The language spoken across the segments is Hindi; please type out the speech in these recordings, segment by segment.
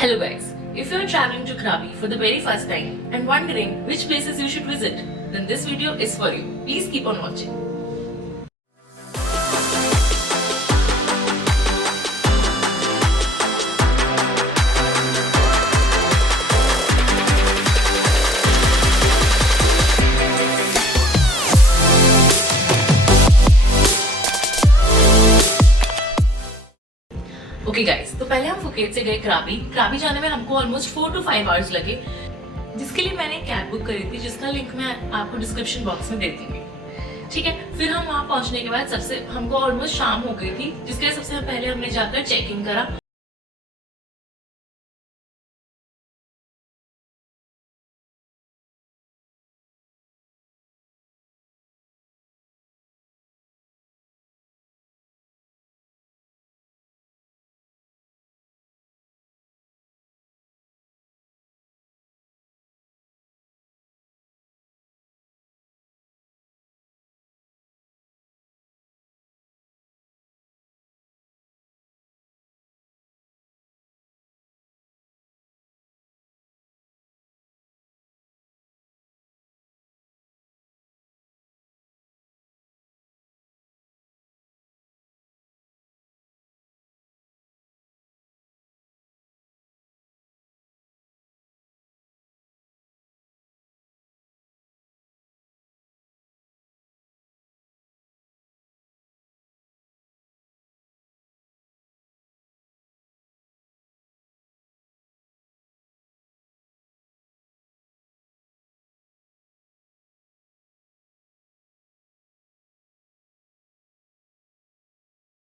Hello guys, if you are traveling to Krabi for the very first time and wondering which places you should visit, then this video is for you. Please keep on watching. Okay guys, तो पहले हम फुकेत से गए क्राबी जाने में हमको ऑलमोस्ट 4 to 5 आवर्स लगे, जिसके लिए मैंने कैब बुक करी थी, जिसका लिंक मैं आपको डिस्क्रिप्शन बॉक्स में दे दूंगी। ठीक है, फिर हम वहां पहुंचने के बाद सबसे हमको ऑलमोस्ट शाम हो गई थी, जिसके लिए सबसे पहले हमने जाकर चेक इन करा।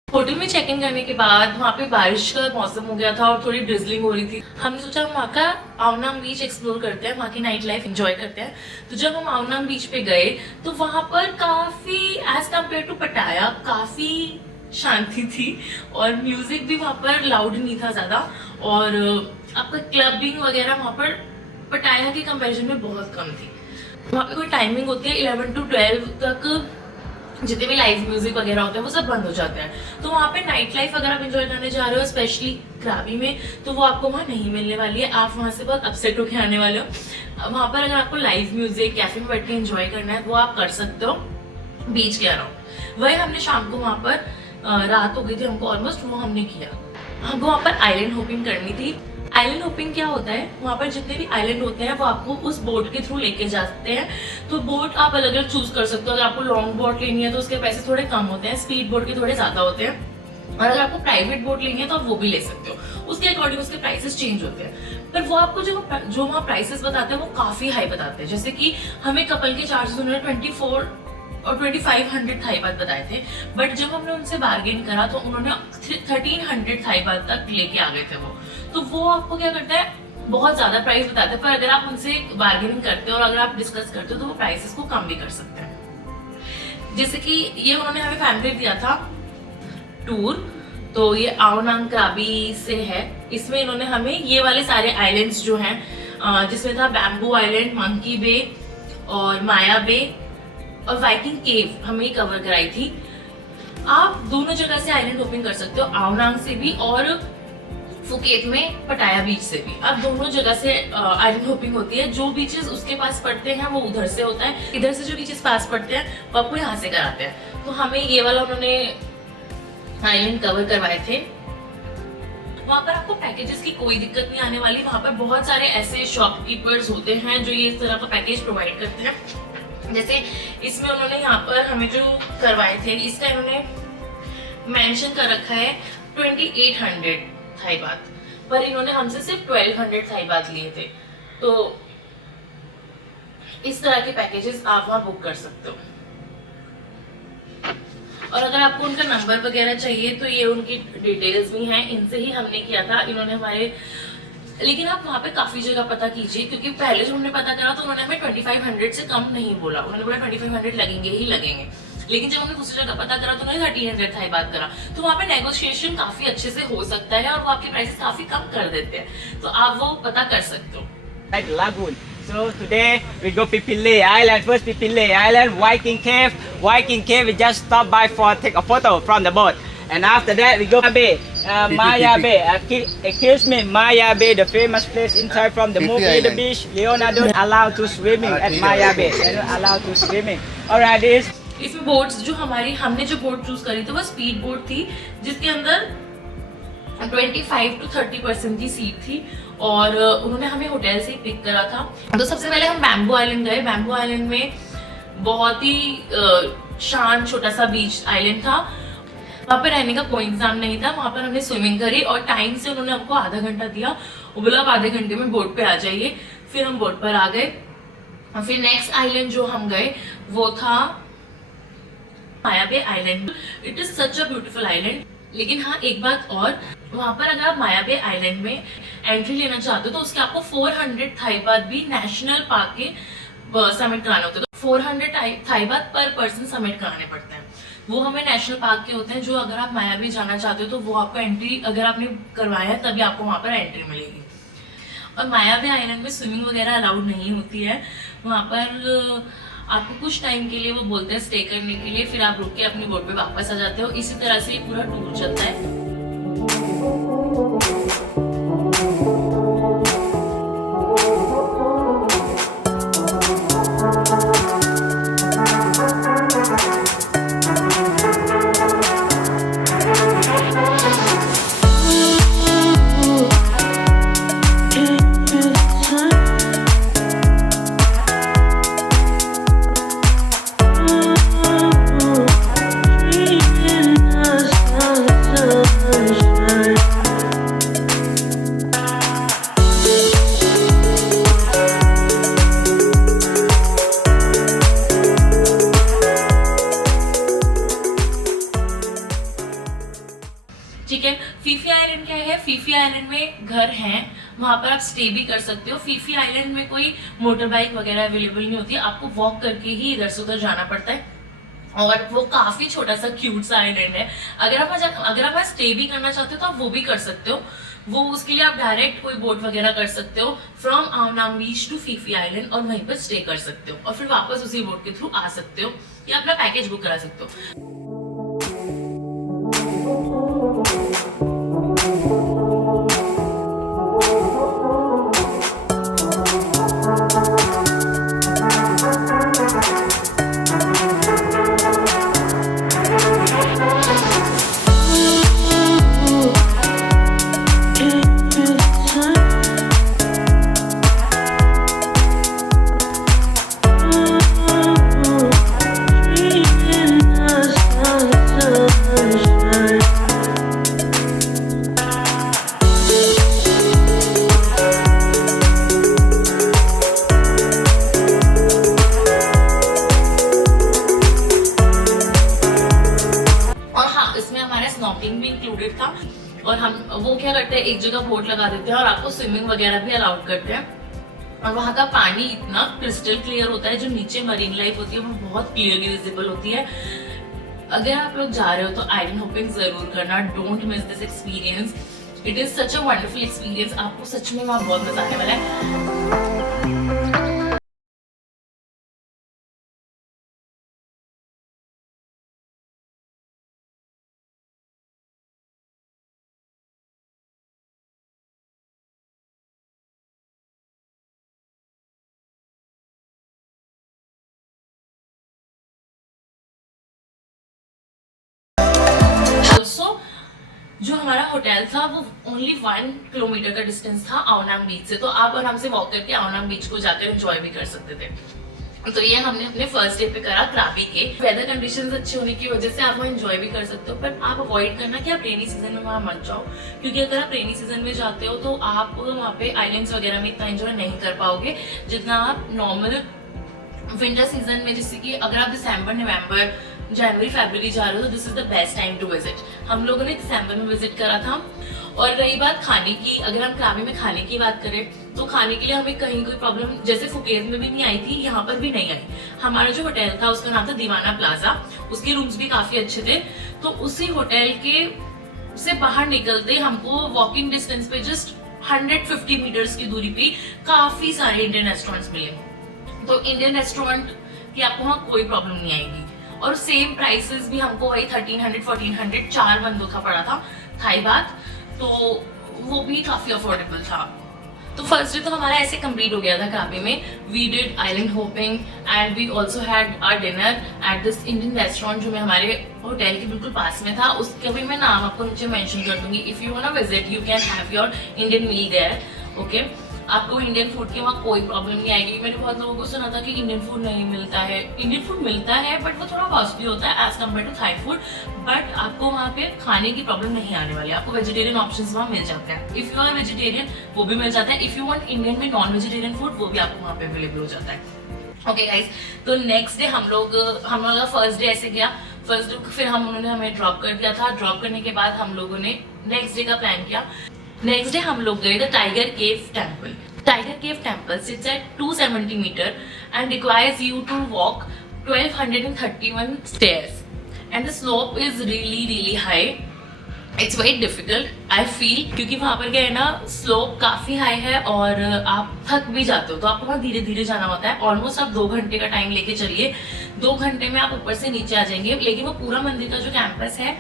होटल में चेक इन करने के बाद वहाँ पे बारिश का मौसम हो गया था और थोड़ी ड्रिजलिंग हो रही थी। हमने सोचा हम वहाँ का आवनांग बीच एक्सप्लोर करते हैं, वहाँ की नाइट लाइफ एंजॉय करते हैं। तो जब हम आवनांग बीच पे गए तो वहाँ पर काफी एज कम्पेयर टू पटाया काफी शांति थी और म्यूजिक भी वहाँ पर लाउड नहीं था ज्यादा, और आपका क्लबिंग वगैरह वहाँ पर पटाया के कंपेरिजन में बहुत कम थी। वहाँ पे कोई टाइमिंग होती है 11 to 12 तक, जितने भी लाइव म्यूजिक वगैरह होते हैं वो सब बंद हो जाते हैं। तो वहाँ पे नाइट लाइफ अगर आप एंजॉय करने जा रहे हो स्पेशली क्राबी में, तो वो आपको वहाँ नहीं मिलने वाली है। आप वहाँ से बहुत अपसेट होके आने वाले हो। वहाँ पर अगर आपको लाइव म्यूजिक कैफे में बैठ के एंजॉय करना है वो आप कर सकते हो बीच के अराउंड। वही हमने शाम को वहाँ पर रात हो गई थी हमको ऑलमोस्ट, वो हमने किया। हमको वहाँ पर आइलैंड होपिंग करनी थी। आइलैंड होपिंग क्या होता है, वहाँ पर जितने भी आइलैंड होते हैं वो आपको उस बोट के थ्रू लेके जाते हैं। तो बोट आप अलग अलग चूज कर सकते हो। अगर आपको लॉन्ग बोट लेनी है तो उसके पैसे थोड़े कम होते हैं, स्पीड बोट के थोड़े ज्यादा होते हैं, और अगर आपको प्राइवेट बोट लेनी है तो आप वो भी ले सकते हो। उसके अकॉर्डिंग उसके प्राइसेस चेंज होते हैं, पर वो आपको जो वहाँ प्राइसेस बताते हैं वो काफी हाई बताते हैं। जैसे कि हमें कपल के चार्जेस उन्होंने 24 और 2500 थाई बात बताए थे, बट जब हमने उनसे बार्गेन करा तो उन्होंने 1300 थाई बात तक लेके आ गए थे वो। तो वो आपको क्या करता है, बहुत ज्यादा प्राइस बताते हैं, पर अगर आप उनसे बार्गेनिंग करते हो और अगर आप डिस्कस करते हो तो वो प्राइसेस को कम भी कर सकते हैं। जैसे कि ये उन्होंने हमें फैमिली दिया था टूर, तो ये आवनांग क्राबी से है। इसमें इन्होंने हमें ये वाले सारे आइलैंड्स जो हैं, जिसमें था बैम्बू आइलैंड, मंकी बे और माया बे और वाइकिंग केव, हमें कवर कराई थी। आप दोनों जगह से आइलैंड होपिंग कर सकते हो, आवनांग से भी और फुकेत में पटाया बीच से भी। अब दोनों जगह से आइलैंड होपिंग होती है। जो बीचेस उसके पास पड़ते हैं वो उधर से होता है, इधर से जो बीचेस पास पड़ते हैं वो आपको यहाँ से कराते हैं। तो हमें ये वाला उन्होंने आइलैंड कवर करवाए थे। वहाँ पर आपको पैकेजेस की कोई दिक्कत नहीं आने वाली। वहाँ पर बहुत सारे ऐसे शॉपकीपर्स होते हैं जो ये इस तरह का पैकेज प्रोवाइड करते हैं। जैसे इसमें उन्होंने यहाँ पर हमें जो करवाए थे, इसका इन्होंने मेंशन कर रखा है 2800 थाई बात, पर इन्होंने हमसे सिर्फ 1200 थाई बात लिए थे। तो इस तरह के पैकेजेस आप वहाँ बुक कर सकते हो। और अगर आपको उनका नंबर वगैरह चाहिए तो ये उनकी डिटेल्स भी हैं, इनसे ही हमने किया था। इन्होंने हमारे, लेकिन आप वहाँ पे काफी जगह पता कीजिए, क्योंकि पहले जो हमने पता करा तो उन्होंने हमें 2500 से कम नहीं बोला। उन्होंने बोला 2500 लगेंगे ही लगेंगे, लेकिन जब हमने दूसरी जगह पता करा तो उन्होंने 1300 थाई बात करा। तो वहाँ पे नेगोशिएशन काफी अच्छे से हो सकता है और वो आपके प्राइसेस काफी कम कर देते हैं, तो आप वो पता कर सकते हो। Like lagoon. So today we go Pipile Island. First Pipile Island, Viking Cave. Viking Cave, we just stop by for take a photo from the boat, and after that we go Bay. Maya Bay. Excuse me, Maya Bay, the famous place inside from the Fifi movie The Island. Beach. Leonardo allowed to swimming at Maya Bay. They're not allowed to swimming. Alright, this. इसमें बोट्स जो हमने जो बोट चूज करी थी वो स्पीड बोट थी, जिसके अंदर 25 to 30% की सीट थी और उन्होंने हमें होटल से ही पिक करा था। तो सबसे पहले हम बैम्बू आइलैंड गए। बैम्बू आइलैंड में बहुत ही शांत छोटा सा बीच आइलैंड था। वहाँ पे रहने का कोई इंतजाम नहीं था। वहाँ पर हमने स्विमिंग करी और टाइम से उन्होंने हमको आधा घंटा दिया। वो बोला आप आधे घंटे में बोट पे आ जाइए। फिर हम बोट पर आ गए और फिर नेक्स्ट आइलैंड जो हम गए वो था Maya Bay island. It is such a beautiful island. लेकिन हाँ, एक बात और, वहाँ पर अगर आप माया बे आइलैंड में एंट्री लेना चाहते हो तो उसके आपको 400 थाई बात भी नेशनल पार्क के सबमिट कराने होते हैं। तो 400 थाई बात पर पर्सन सबमिट कराने पड़ते हैं। वो हमें नेशनल पार्क के होते हैं, जो अगर आप माया बे जाना चाहते हो तो वो आपको एंट्री, अगर आपने करवाया है तभी आपको वहाँ पर एंट्री मिलेगी। और माया बे आइलैंड में स्विमिंग वगैरह अलाउड नहीं होती है। वहाँ पर आपको कुछ टाइम के लिए वो बोलते हैं स्टे करने के लिए, फिर आप रुक के अपनी बोट पे वापस आ जाते हो। इसी तरह से पूरा टूर चलता है। ठीक है, फीफी आइलैंड क्या है? फीफी आइलैंड में घर हैं, वहां पर आप स्टे भी कर सकते हो। फीफी आइलैंड में कोई मोटर बाइक वगैरह अवेलेबल नहीं होती है, आपको वॉक करके ही इधर से उधर जाना पड़ता है। और वो काफी छोटा सा क्यूट सा आइलैंड है। अगर आप स्टे भी करना चाहते हो तो आप वो भी कर सकते हो। वो उसके लिए आप डायरेक्ट कोई बोट वगैरह कर सकते हो from Ao Nang beach to Phi Phi island और वहीं पर स्टे कर सकते हो और फिर वापस उसी बोट के थ्रू आ सकते हो या अपना पैकेज बुक करा सकते हो। स्नॉर्कलिंग भी इंक्लूडेड था और हम वो क्या करते हैं, एक जगह बोट लगा देते हैं और आपको स्विमिंग वगैरह भी अलाउड करते हैं। और वहाँ का पानी इतना क्रिस्टल क्लियर होता है, जो नीचे मरीन लाइफ होती है वो बहुत क्लियरली विजिबल होती है। अगर आप लोग जा रहे हो तो आइलैंड होपिंग जरूर करना, don't miss this experience. It is such a wonderful experience. आपको सच में वहाँ बहुत मजा आने वाला है। जो हमारा होटल था वो ओनली 1 किलोमीटर का डिस्टेंस था आवनाम बीच से, तो आप आराम से वॉक करके आवनाम बीच को जाकर एंजॉय भी कर सकते थे। तो ये हमने अपने फर्स्ट डे पे करा क्राबी के। वेदर कंडीशंस अच्छे होने की वजह से आप वहाँ एंजॉय भी कर सकते हो, पर आप अवॉइड करना कि आप रेनी सीजन में वहाँ मत जाओ, क्योंकि अगर आप रेनी सीजन में जाते हो तो आप वहाँ पे आइलैंड्स वगैरह में इतना एंजॉय नहीं कर पाओगे जितना आप नॉर्मल विंटर सीजन में, जैसे कि अगर आप दिसंबर, नवंबर, जनवरी, फरवरी जा रहे हो तो this is the best time to visit. हम लोगों ने दिसंबर में विजिट करा था। और रही बात खाने की, अगर हम क्राबी में खाने की बात करें तो खाने के लिए हमें कहीं कोई प्रॉब्लम जैसे फुकेत में भी नहीं आई थी, यहाँ पर भी नहीं आई। हमारा जो होटल था उसका नाम था दीवाना प्लाजा, उसके रूम्स भी काफी अच्छे थे। तो उसी होटल के से बाहर निकलते हमको वॉकिंग डिस्टेंस पे जस्ट 150 मीटर्स की दूरी पे काफी सारे इंडियन रेस्टोरेंट्स मिले। तो इंडियन रेस्टोरेंट की आपको वहाँ कोई प्रॉब्लम नहीं आएगी। और सेम प्राइसेस भी हमको वही 1300 1400 4 बंदों का पड़ा था। थाई बाथ, तो वो भी काफ़ी अफोर्डेबल था। तो फर्स्ट डे तो हमारा ऐसे कंप्लीट हो गया था क्राबी में। We did island hopping and we also had our dinner at this Indian restaurant जो मैं हमारे होटल के बिल्कुल पास में था। उसका भी मैं नाम आपको नीचे मेंशन कर दूंगी। If you want to visit you can have your Indian meal there, okay. आपको इंडियन फूड की वहाँ कोई प्रॉब्लम नहीं आएगी। मैंने बहुत लोगों को सुना था कि इंडियन फूड नहीं मिलता है। इंडियन फूड मिलता है बट वो थोड़ा कॉस्टली होता है as compare to Thai food, but आपको वहाँ पे खाने की प्रॉब्लम नहीं आने वाली है। आपको वेजिटेरियन ऑप्शंस वहाँ मिल जाते हैं। इफ़ यू आर वेजिटेरियन वो भी मिल जाता है। इफ़ यू वांट इंडियन में नॉन वेजिटेरियन फूड वो भी आपको वहाँ पे अवेलेबल हो जाता है, ओके गाइस। तो नेक्स्ट डे हम लोग का फर्स्ट डे ऐसे गया। फर्स्ट डे फिर उन्होंने हमें ड्रॉप कर दिया था। ड्रॉप करने के बाद हम लोगों ने नेक्स्ट डे का प्लान किया। नेक्स्ट डे हम लोग गए the tiger cave temple. Tiger Cave Temple sits at 270 meters and requires you to walk 1231 stairs, and the slope is really high. It's very difficult I feel, क्योंकि वहाँ पर क्या है ना, स्लोप काफ़ी हाई है और आप थक भी जाते हो, तो आपको वहाँ धीरे धीरे जाना होता है। ऑलमोस्ट आप 2 घंटे का टाइम लेके चलिए। 2 घंटे में आप ऊपर से नीचे आ जाएंगे, लेकिन वो पूरा मंदिर का जो कैंपस है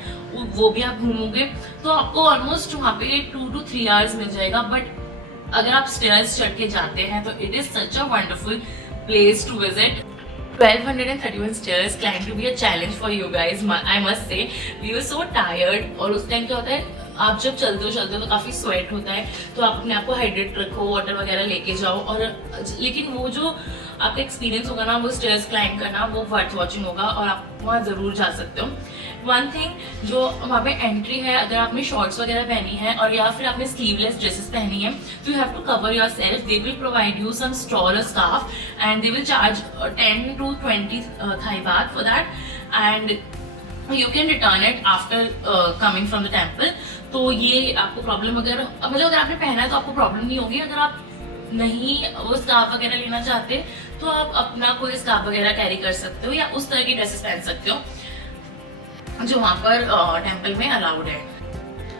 वो भी आप घूमोगे तो आपको ऑलमोस्ट वहाँ पे 2 to 3 आवर्स मिल जाएगा। बट अगर आप स्टेयर्स चढ़ के जाते हैं तो it is such a wonderful place to visit. 1231 stairs climbed to be a challenge for you guys, I must say. We were so tired, और उस टाइम क्या होता है, आप जब चलते हो तो काफ़ी स्वेट होता है, तो आप अपने आप को हाइड्रेट रखो, वाटर वगैरह लेके जाओ। और लेकिन वो जो आपका एक्सपीरियंस होगा ना, वो स्टेयर्स क्लाइंब करना, वो वर्थ वॉचिंग होगा और आप वहाँ ज़रूर जा सकते हो। वन थिंग जो वहाँ पे एंट्री है, अगर आपने शॉर्ट्स वगैरह पहनी है और या फिर आपने स्लीवलेस ड्रेसेस पहनी है, तो you have to cover yourself. They will provide you some straw और scarf and they will charge 10 to 20 Thai baht for that, and you can return it after coming from the temple. तो ये आपको प्रॉब्लम अगर आपने पहना है तो आपको प्रॉब्लम नहीं होगी। अगर आप नहीं वो स्कार्फ वगैरह लेना चाहते तो आप अपना कोई स्कार्फ वगैरह कैरी कर सकते हो या उस तरह की ड्रेसेस पहन सकते हो जो वहाँ पर टेम्पल में अलाउड है।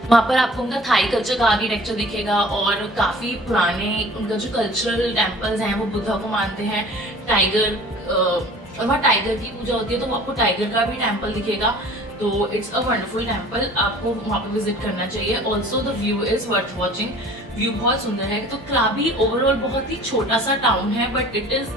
वहाँ पर आपको उनका थाई कल्चर का आर्किटेक्चर दिखेगा और काफ़ी पुराने उनका जो कल्चरल टेम्पल्स हैं वो बुद्धा को मानते हैं। टाइगर और वहाँ टाइगर की पूजा होती है, तो आपको टाइगर का भी टेम्पल दिखेगा। तो इट्स अ वंडरफुल टेम्पल, आपको वहाँ पे विजिट करना चाहिए। Also the view is worth watching, view बहुत सुंदर है। तो क्राबी ओवरऑल बहुत ही छोटा सा टाउन है, but it is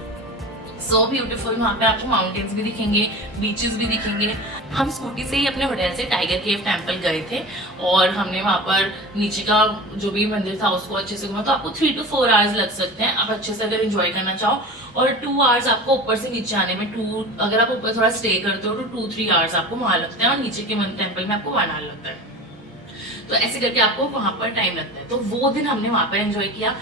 so beautiful. वहाँ पे आपको माउंटेन्स भी दिखेंगे, बीचेस भी दिखेंगे। हम स्कूटी से ही अपने होटल से टाइगर केव टेम्पल गए थे और हमने वहाँ पर नीचे का जो भी मंदिर था उसको अच्छे से घूमा। तो आपको 3 to 4 आवर्स लग सकते हैं आप अच्छे से अगर एंजॉय करना चाहो, और 2 आवर्स आपको ऊपर से नीचे आने में। अगर आप ऊपर थोड़ा स्टे करते हो तो 2-3 आवर्स आपको वहाँ लगते हैं और नीचे के टेम्पल में आपको 1 आवर लगता है। तो ऐसे करके आपको वहाँ पर टाइम लगता है। तो वो दिन हमने वहाँ पर एंजॉय किया।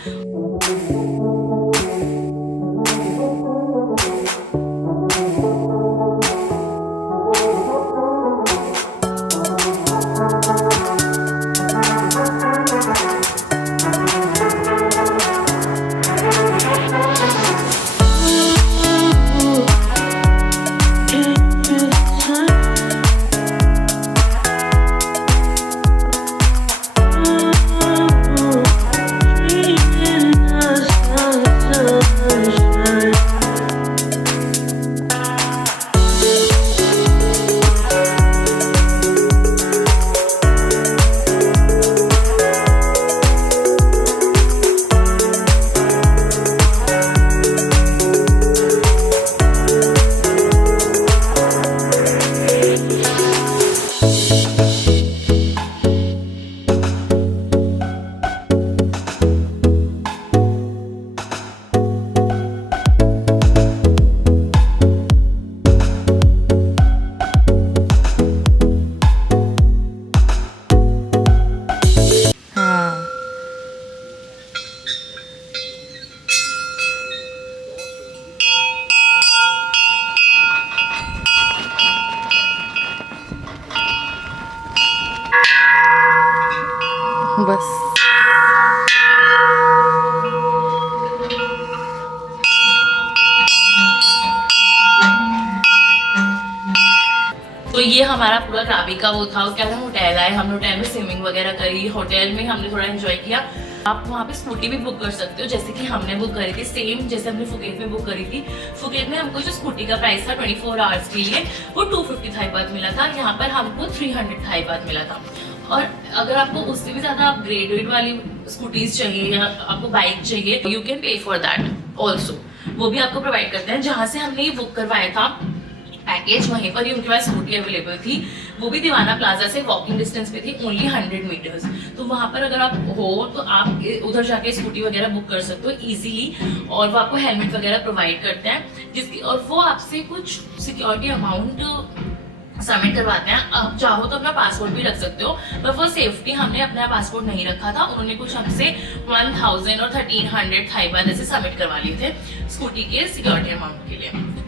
बस तो ये हमारा पूरा क्राबी का वो था। उसके बाद हम होटल आए, हमने होटल में स्विमिंग वगैरह करी, होटल में हमने थोड़ा एंजॉय किया। आप वहाँ पे स्कूटी भी बुक कर सकते हो जैसे कि हमने बुक करी थी, सेम जैसे हमने फुकेत में बुक करी थी। फुकेत में हमको जो स्कूटी का प्राइस था 24 आवर्स के लिए वो 250 थाई बात मिला था, यहाँ पर हमको 300 थाई बात मिला था। और अगर आपको उससे भी ज़्यादा अपग्रेडेड वाली स्कूटीज चाहिए या आपको बाइक चाहिए, you can pay for that also, वो भी आपको प्रोवाइड करते हैं। जहाँ से हमने ये बुक करवाया था पैकेज, वहीं पर ही उनके पास स्कूटी अवेलेबल थी, वो भी दीवाना प्लाजा से वॉकिंग डिस्टेंस पे थी, ओनली 100 मीटर्स। तो वहाँ पर अगर आप हो तो आप उधर जाके स्कूटी वगैरह बुक कर सकते हो इजीली, और वो आपको हेलमेट वगैरह प्रोवाइड करते हैं जिसकी, और वो आपसे कुछ सिक्योरिटी अमाउंट सबमिट करवाते हैं। आप चाहो तो अपना पासपोर्ट भी रख सकते हो, पर फॉर सेफ्टी हमने अपना पासपोर्ट नहीं रखा था। उन्होंने कुछ हमसे 1000 और 1300 थाई बात ऐसे सबमिट करवा लिए थे स्कूटी के सिक्योरिटी अमाउंट के लिए।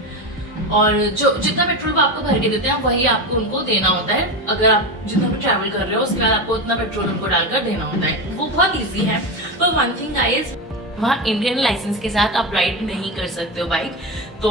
और जो जितना पेट्रोल वो आपको भर के देते हैं वही आपको उनको देना होता है। अगर आप जितना भी ट्रैवल कर रहे हो उसके बाद आपको उतना पेट्रोल उनको डालकर देना होता है, वो बहुत ईजी है। पर वन थिंग गाइस, वहाँ इंडियन लाइसेंस के साथ आप राइड नहीं कर सकते हो बाइक, तो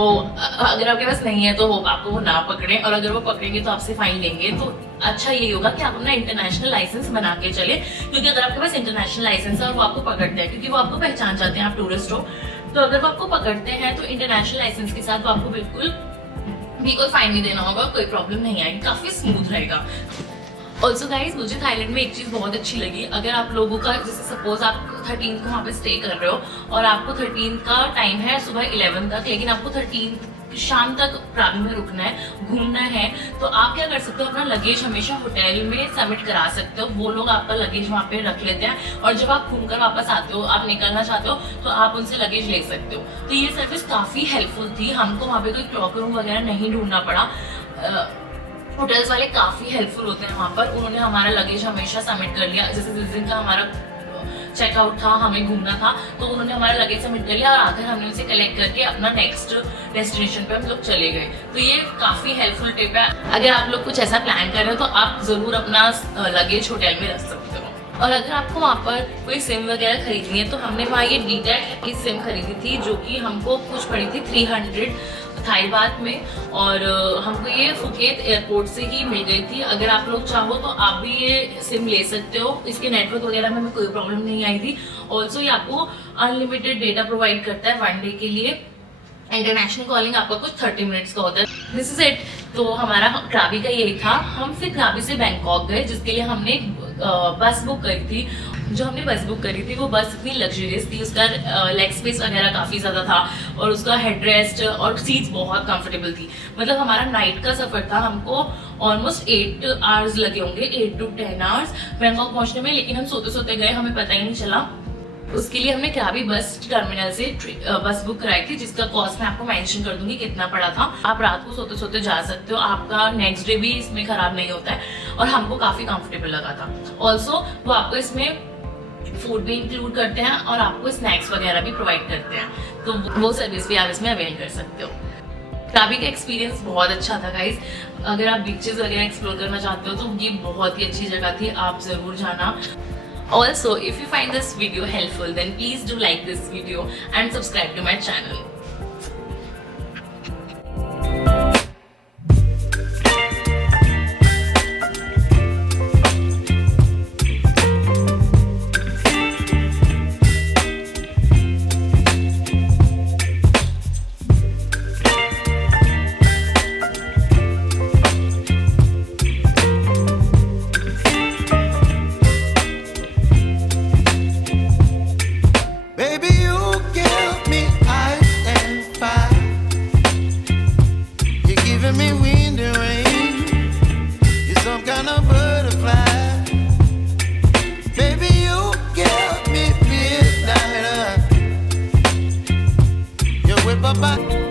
अगर आपके पास नहीं है तो होप आपको वो ना पकड़े, और अगर वो पकड़ेंगे तो आपसे फाइन लेंगे। तो अच्छा यही होगा कि आप अपना इंटरनेशनल लाइसेंस बना के चले, क्योंकि अगर आपके पास इंटरनेशनल लाइसेंस है और वो आपको पकड़ते हैं, क्योंकि वो आपको पहचान जाते हैं आप टूरिस्ट हो, तो अगर वो आपको पकड़ते हैं तो इंटरनेशनल लाइसेंस के साथ वो आपको बिल्कुल भी कोई फाइन नहीं देना होगा, कोई प्रॉब्लम नहीं आएगी, काफी स्मूथ रहेगा। ऑल्सो गाइज, मुझे थाईलैंड में एक चीज़ बहुत अच्छी लगी, अगर आप लोगों का जैसे सपोज आप 13 को वहाँ पे स्टे कर रहे हो और आपको 13 का टाइम है सुबह 11 तक, लेकिन आपको 13 शाम तक प्राग में रुकना है, घूमना है, तो आप क्या कर सकते हो, अपना लगेज हमेशा होटल में सबमिट करा सकते हो। वो लोग आपका लगेज वहाँ पे रख लेते हैं, और जब आप घूमकर वापस आते हो, आप निकलना चाहते हो, तो आप उनसे लगेज ले सकते हो। तो ये सर्विस काफ़ी हेल्पफुल थी, हमको वहाँ पे कोई क्लॉक रूम वगैरह नहीं ढूंढना पड़ा। होटल्स वाले काफ़ी हेल्पफुल होते हैं वहाँ पर, उन्होंने हमारा लगेज हमेशा सबमिट कर लिया। जैसे जिस दिन का हमारा चेकआउट था, हमें घूमना था, तो उन्होंने हमारा लगेज सबमिट कर लिया और आकर हमने उनसे कलेक्ट करके अपना नेक्स्ट डेस्टिनेशन पे हम लोग चले गए। तो ये काफ़ी हेल्पफुल टिप है। अगर आप लोग कुछ ऐसा प्लान कर रहे हो तो आप ज़रूर अपना लगेज होटल में रख सकते हो। और अगर आपको वहाँ पर कोई सिम वगैरह खरीदनी है तो हमने वहाँ ये डीटेक की सिम खरीदी थी, जो कि हमको कुछ पड़ी थी 300 थाई बात में, और हमको ये फुकेत एयरपोर्ट से ही मिल गई थी। अगर आप लोग चाहो तो आप भी ये सिम ले सकते हो, इसके नेटवर्क वगैरह में हमें कोई प्रॉब्लम नहीं आई थी। ऑल्सो ये आपको अनलिमिटेड डेटा प्रोवाइड करता है 1 डे के लिए। इंटरनेशनल कॉलिंग आपका कुछ 30 मिनट्स का होता है। This is it. तो हमारा क्राबी का यही था। हम फिर क्राबी से बैंकॉक गए, जिसके लिए हमने बस बुक करी थी। जो हमने बस बुक करी थी वो बस इतनी लग्जरियस थी, उसका लेग स्पेस वगैरह काफ़ी ज़्यादा था, और उसका हेडरेस्ट और सीट्स बहुत कंफर्टेबल थी। मतलब हमारा नाइट का सफ़र था, हमको ऑलमोस्ट 8 आवर्स लगे होंगे, 8 to 10 आवर्स बैंकॉक पहुँचने में, लेकिन हम सोते सोते गए, हमें पता ही नहीं चला। उसके लिए हमने क्राबी बस टर्मिनल से बस बुक कराई थी, जिसका कॉस्ट मैं आपको मेंशन कर दूंगी कितना पड़ा था। आप रात को सोते सोते जा सकते हो, आपका नेक्स्ट डे भी इसमें खराब नहीं होता है, और हमको काफ़ी कंफर्टेबल लगा था। ऑल्सो वो आपको इसमें फूड भी इंक्लूड करते हैं और आपको स्नैक्स वगैरह भी प्रोवाइड करते हैं, तो वो सर्विस भी आप इसमें अवेल कर सकते हो। क्राबी का एक्सपीरियंस बहुत अच्छा था गाइज। अगर आप बीचेस वगैरह एक्सप्लोर करना चाहते हो तो ये बहुत ही अच्छी जगह थी, आप ज़रूर जाना। Also, if you find this video helpful, then please do like this video and subscribe to my channel. Bye-bye.